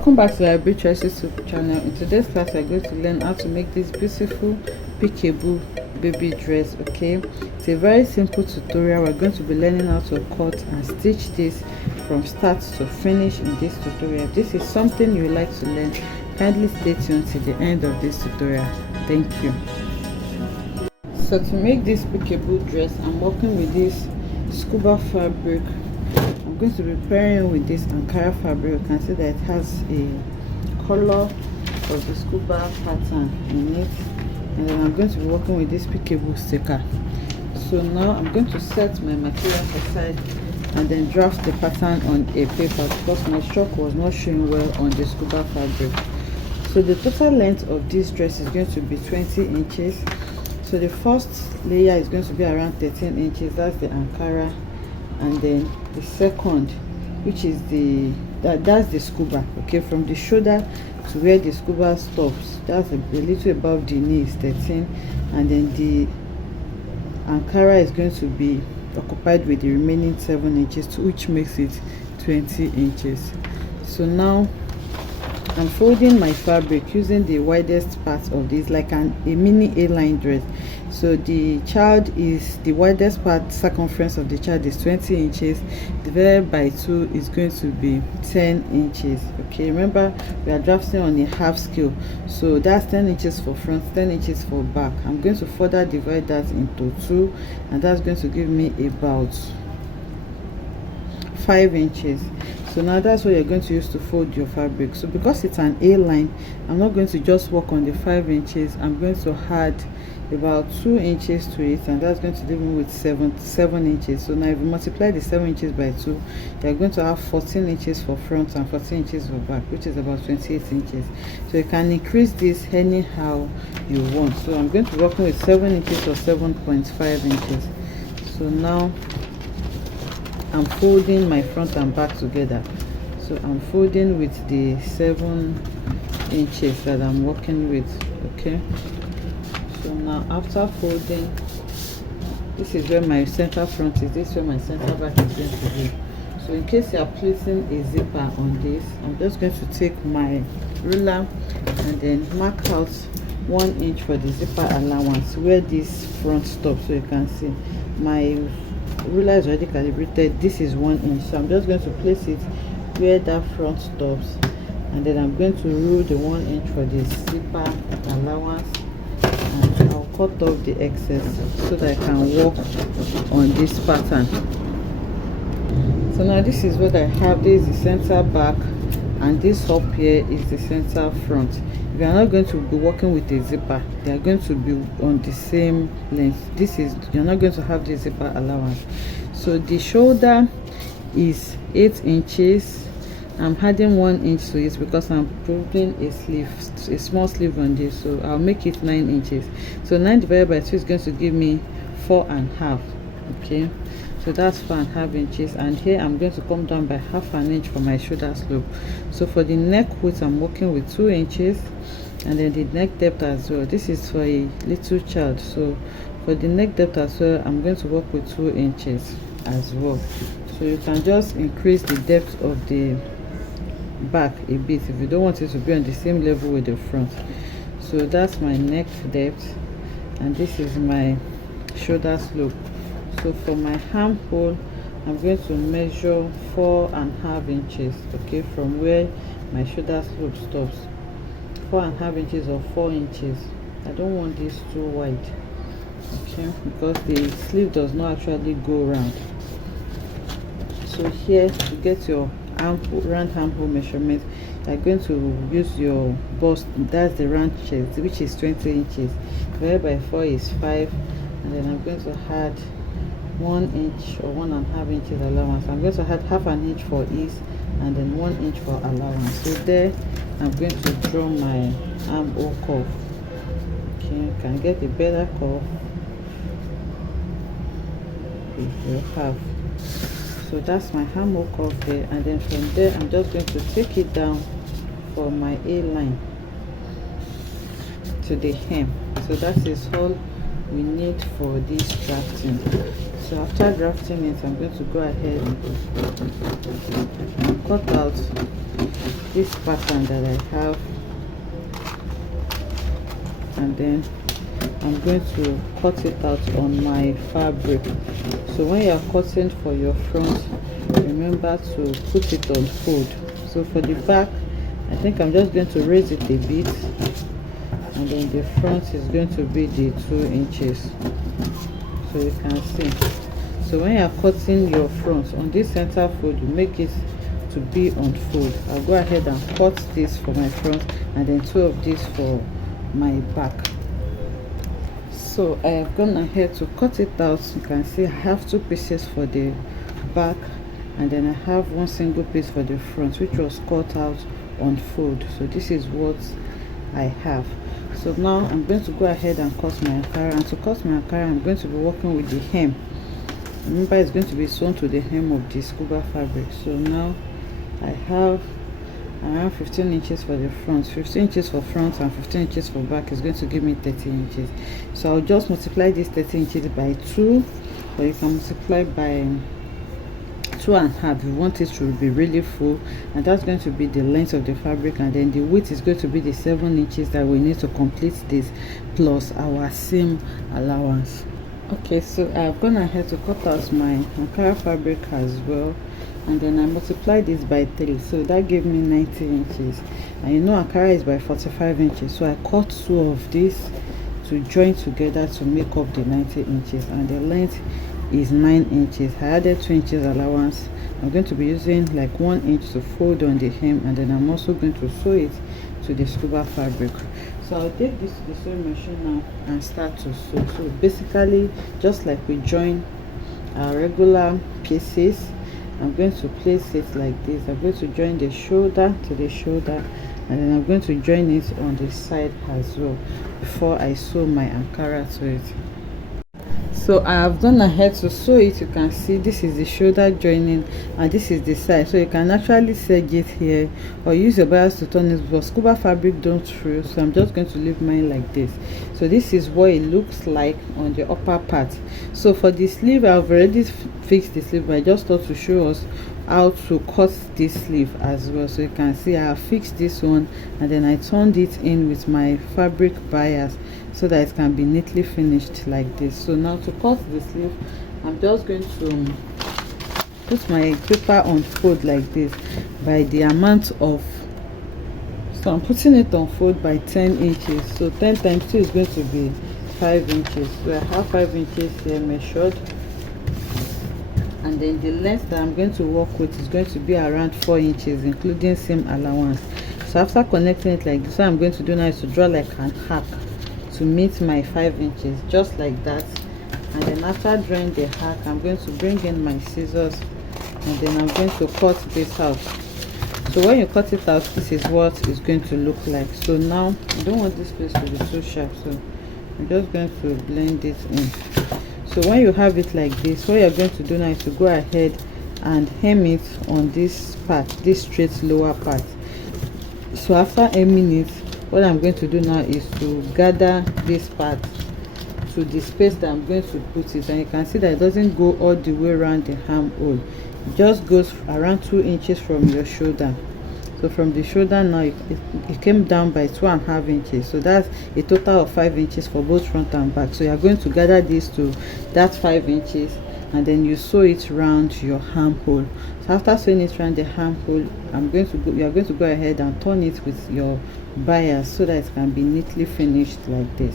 Welcome back to the Library Choices YouTube channel. In today's class, we're going to learn how to make this beautiful pickable baby dress. Okay, it's a very simple tutorial. We're going to be learning how to cut and stitch this from start to finish in this tutorial. If this is something you would like to learn, kindly stay tuned to the end of this tutorial. Thank you. So to make this pickable dress, I'm working with this scuba fabric. I'm going to be pairing with this Ankara fabric. You can see that it has a color of the scuba pattern in it, and then I'm going to be working with this pickable sticker. So now I'm going to set my materials aside and then draft the pattern on a paper because my stroke was not showing well on the scuba fabric. So the total length of this dress is going to be 20 inches. So the first layer is going to be around 13 inches. That's the Ankara. And then the second, which is that's the scuba. Okay, from the shoulder to where the scuba stops, that's a little above the knee, is 13, and then the Ankara is going to be occupied with the remaining 7 inches, which makes it 20 inches. So now I'm folding my fabric using the widest part of this, like a mini A-line dress. So the widest part, circumference of the child is 20 inches divided by 2 is going to be 10 inches. Okay, remember we are drafting on a half scale, so that's 10 inches for front, 10 inches for back. I'm going to further divide that into 2, and that's going to give me about 5 inches. So now that's what you're going to use to fold your fabric. So because it's an A-line, I'm not going to just work on the 5 inches. I'm going to add about 2 inches to it, and that's going to leave me with 7 inches. So now if you multiply the 7 inches by 2, you're going to have 14 inches for front and 14 inches for back, which is about 28 inches. So you can increase this anyhow you want. So I'm going to be working with 7 inches or 7.5 inches. So now I'm folding my front and back together. So I'm folding with the 7 inches that I'm working with. Okay, so now after folding, this is where my center front is, this is where my center back is going to be. So in case you are placing a zipper on this, I'm just going to take my ruler and then mark out 1 inch for the zipper allowance where this front stops. So you can see my ruler is already calibrated. This is 1 inch, so I'm just going to place it where that front stops, and then I'm going to rule the 1 inch for the zipper allowance, and I'll cut off the excess so that I can work on this pattern. So now this is what I have. This is the center back, and this up here is the center front. If you are not going to be working with a zipper, they are going to be on the same length. You're not going to have the zipper allowance. So the shoulder is 8 inches. I'm adding 1 inch to it because I'm putting a small sleeve on this, so I'll make it 9 inches. So 9 divided by 2 is going to give me 4.5. Okay, so that's 4.5 inches, and here I'm going to come down by 1/2 inch for my shoulder slope. So for the neck width, I'm working with 2 inches, and then the neck depth as well. This is for a little child, so for the neck depth as well, I'm going to work with 2 inches as well. So you can just increase the depth of the back a bit if you don't want it to be on the same level with the front. So that's my neck depth, and this is my shoulder slope. So for my armhole, I'm going to measure 4.5 inches. Okay, from where my shoulder slope stops, 4.5 inches or 4 inches. I don't want this too wide, okay, because the sleeve does not actually go round. So here to get your round armhole measurement, you're going to use your bust, that's the round chest, which is 20 inches divided by 4 is 5, and then I'm going to add 1 inch or 1.5 inches allowance. I'm going to add 1/2 inch for ease and then 1 inch for allowance. So there I'm going to draw my armhole curve. Okay, you can get a better curve if you have. So that's my armhole curve there, and then from there I'm just going to take it down for my A-line to the hem. So that is all we need for this drafting. So after drafting it, I'm going to go ahead and cut out this pattern that I have, and then I'm going to cut it out on my fabric. So when you are cutting for your front, remember to put it on fold. So for the back, I think I'm just going to raise it a bit, and then the front is going to be the 2 inches, so you can see. So when you are cutting your front on this center fold, you make it to be on fold. I'll go ahead and cut this for my front, and then 2 of these for my back. So I have gone ahead to cut it out. You can see I have 2 pieces for the back, and then I have 1 single piece for the front, which was cut out on fold. So this is what I have. So now I'm going to go ahead and cut my Ankara, and to cut my Ankara I'm going to be working with the hem. Remember, it's going to be sewn to the hem of the scuba fabric. So now I have around 15 inches for the front, 15 inches for front and 15 inches for back is going to give me 30 inches. So I'll just multiply this 30 inches by 2, or you can multiply by 2.5 if you want it to be really full, and that's going to be the length of the fabric, and then the width is going to be the 7 inches that we need to complete this, plus our seam allowance. Okay, so I've gone ahead to cut out my Ankara fabric as well, and then I multiplied this by 3, so that gave me 90 inches. And you know Ankara is by 45 inches, so I cut 2 of these to join together to make up the 90 inches, and the length is 9 inches. I added 2 inches allowance. I'm going to be using like 1 inch to fold on the hem, and then I'm also going to sew it to the scuba fabric. So I'll take this to the sewing machine now and start to sew. So basically, just like we join our regular pieces, I'm going to place it like this. I'm going to join the shoulder to the shoulder, and then I'm going to join it on the side as well before I sew my Ankara to it. So I have gone ahead to sew it. You can see this is the shoulder joining, and this is the side, so you can actually seg it here or use your bias to turn it, but scuba fabric don't frill, so I'm just going to leave mine like this. So this is what it looks like on the upper part. So for the sleeve, I've already fixed the sleeve, but I just thought to show us how to cut this sleeve as well. So you can see I have fixed this one, and then I turned it in with my fabric bias so that it can be neatly finished like this. So now to cut the sleeve, I'm just going to put my paper on fold like this by the amount of, so I'm putting it on fold by 10 inches. So 10 times 2 is going to be 5 inches. So I have 5 inches here measured, and then the length that I'm going to work with is going to be around 4 inches including seam allowance. So after connecting it like this, what I'm going to do now is to draw like an arc to meet my 5 inches, just like that. And then after drawing the arc, I'm going to bring in my scissors, and then I'm going to cut this out. So when you cut it out, this is what it's going to look like. So now I don't want this place to be too sharp, so I'm just going to blend it in. So when you have it like this, what you're going to do now is to go ahead and hem it on this part, this straight lower part. So after hemming it, what I'm going to do now is to gather this part to the space that I'm going to put it, and you can see that it doesn't go all the way around the armhole. It just goes around 2 inches from your shoulder. So from the shoulder now, it came down by 2.5 inches. So that's a total of 5 inches for both front and back. So you're going to gather this to that 5 inches, and then you sew it around your armhole. So after sewing it around the armhole, you are going to go ahead and turn it with your bias so that it can be neatly finished like this.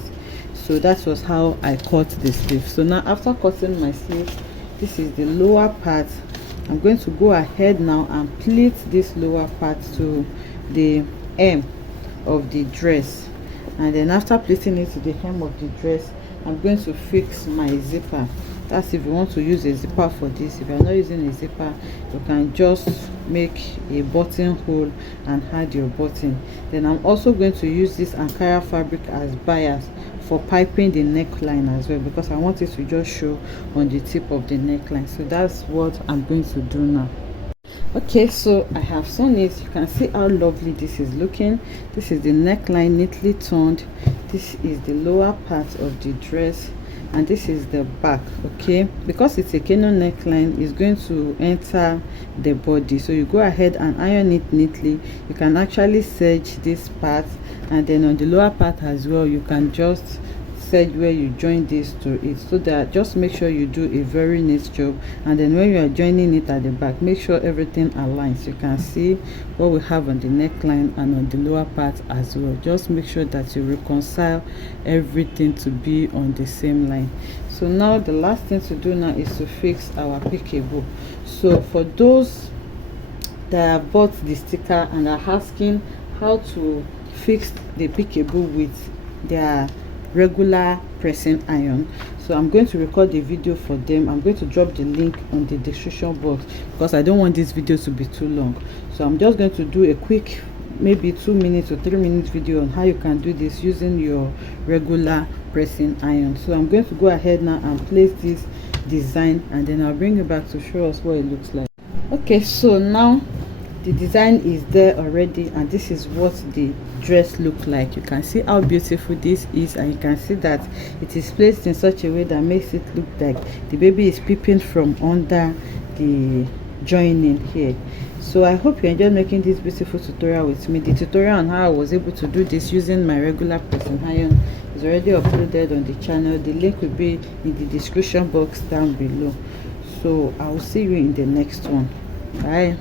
So that was how I cut the sleeve. So now after cutting my sleeve, this is the lower part. I'm going to go ahead now and pleat this lower part to the hem of the dress, and then after pleating it to the hem of the dress, I'm going to fix my zipper. That's if you want to use a zipper for this. If you're not using a zipper, you can just make a buttonhole and add your button. Then I'm also going to use this Ankara fabric as bias for piping the neckline as well, because I want it to just show on the tip of the neckline. So that's what I'm going to do now. Okay, so I have sewn it. You can see how lovely this is looking. This is the neckline neatly turned. This is the lower part of the dress, and this is the back. Okay, because it's a canon neckline, it's going to enter the body, so you go ahead and iron it neatly. You can actually serge this part, and then on the lower part as well, you can just serge where you join this to it, so that just make sure you do a very nice job. And then when you are joining it at the back, make sure everything aligns. You can see what we have on the neckline and on the lower part as well. Just make sure that you reconcile everything to be on the same line. So now the last thing to do now is to fix our peekaboo. So for those that have bought the sticker and are asking how to fix the peekaboo with their regular pressing iron, so I'm going to record the video for them. I'm going to drop the link on the description box because I don't want this video to be too long. So I'm just going to do a quick, maybe 2 minutes or 3 minutes video on how you can do this using your regular pressing iron. So I'm going to go ahead now and place this design, and then I'll bring it back to show us what it looks like. Okay, so now the design is there already, and this is what the dress look like. You can see how beautiful this is, and you can see that it is placed in such a way that makes it look like the baby is peeping from under the joining here. So I hope you enjoyed making this beautiful tutorial with me. The tutorial on how I was able to do this using my regular pressing iron is already uploaded on the channel. The link will be in the description box down below. So I will see you in the next one. Bye.